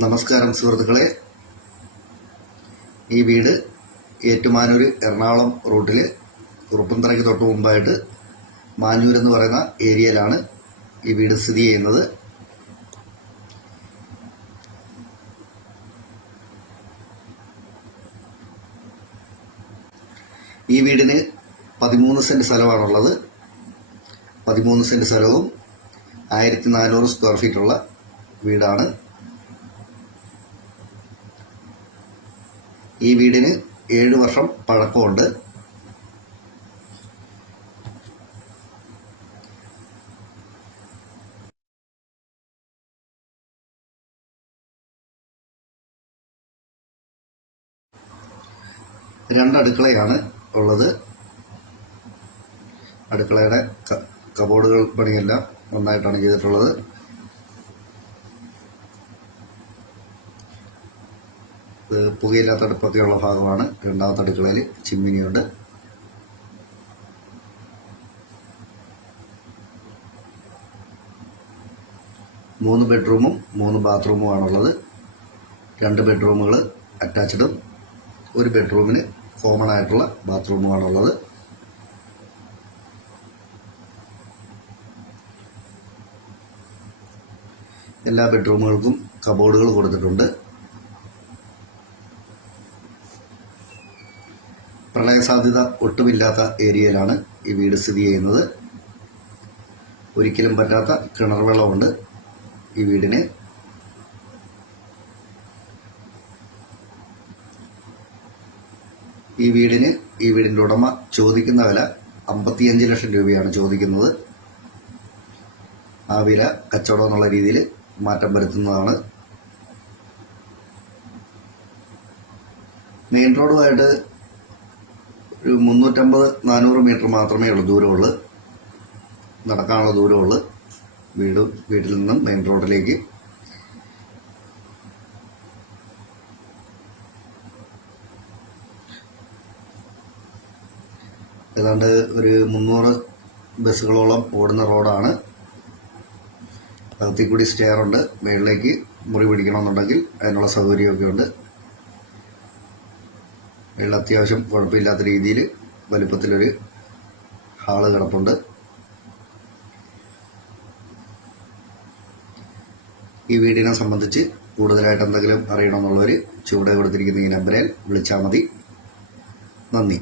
നമസ്കാരം സുഹൃത്തുക്കളെ, ഈ വീട് ഏറ്റുമാനൂർ എറണാകുളം റൂട്ടിൽ കുറുപ്പന്തറയ്ക്ക് തൊട്ട് മുമ്പായിട്ട് മാഞ്ഞൂർ എന്ന് പറയുന്ന ഏരിയയിലാണ് ഈ വീട് സ്ഥിതി ചെയ്യുന്നത്. ഈ വീടിന് 13 സെന്റ് സ്ഥലമാണുള്ളത്. 13 സെന്റ് സ്ഥലവും 1400 സ്ക്വയർ ഫീറ്റുള്ള വീടാണ്. ഈ വീടിന് 7 വർഷം പഴക്കമുണ്ട്. രണ്ട് അടുക്കളയാണ് ഉള്ളത്. അടുക്കളയുടെ കബോർഡുകൾ പണിയെല്ലാം നന്നായിട്ടാണ് ചെയ്തിട്ടുള്ളത്. പുകയില്ലാത്ത അടുപ്പൊക്കെയുള്ള ഭാഗമാണ്. രണ്ടാമത്തെ അടുക്കളയിൽ ചിമ്മിനിയുണ്ട്. മൂന്ന് ബെഡ്റൂമും 3 ബാത്റൂമുമാണുള്ളത്. 2 ബെഡ്റൂമുകൾ അറ്റാച്ച്ഡും 1 ബെഡ്റൂമിന് കോമൺ ആയിട്ടുള്ള ബാത്റൂമുമാണുള്ളത്. എല്ലാ ബെഡ്റൂമുകൾക്കും കബോർഡുകൾ കൊടുത്തിട്ടുണ്ട്. പ്രളയ സാധ്യത ഒട്ടുമില്ലാത്ത ഏരിയയിലാണ് ഈ വീട് സ്ഥിതി ചെയ്യുന്നത്. ഒരിക്കലും പറ്റാത്ത കിണർ വെള്ളമുണ്ട് ഈ വീടിന്. ഈ വീടിന്റെ ഉടമ ചോദിക്കുന്ന വില 55 ലക്ഷം രൂപയാണ് ചോദിക്കുന്നത്. ആ വില കച്ചവടം എന്നുള്ള രീതിയിൽ മാറ്റം വരുത്തുന്നതാണ്. മെയിൻ റോഡുമായിട്ട് ഒരു 350-400 മീറ്റർ മാത്രമേ ഉള്ളൂ ദൂരമുള്ളൂ, നടക്കാനുള്ള ദൂരമുള്ളൂ വീട്ടിൽ നിന്നും മെയിൻ റോഡിലേക്ക്. ഏതാണ്ട് ഒരു 300 ബസ്സുകളോളം ഓടുന്ന റോഡാണ്. അകത്തിൽ കൂടി സ്റ്റെയർ ഉണ്ട്. മേളിലേക്ക് മുറി പിടിക്കണമെന്നുണ്ടെങ്കിൽ അതിനുള്ള സൗകര്യമൊക്കെ ഉണ്ട്. മേളിൽ അത്യാവശ്യം കുഴപ്പമില്ലാത്ത രീതിയിൽ വലുപ്പത്തിലൊരു ഹാള് കിടപ്പുണ്ട്. ഈ വീടിനെ സംബന്ധിച്ച് കൂടുതലായിട്ട് എന്തെങ്കിലും അറിയണമെന്നുള്ളവർ ചുവടെ കൊടുത്തിരിക്കുന്ന ഈ നമ്പറിൽ വിളിച്ചാൽ മതി. നന്ദി.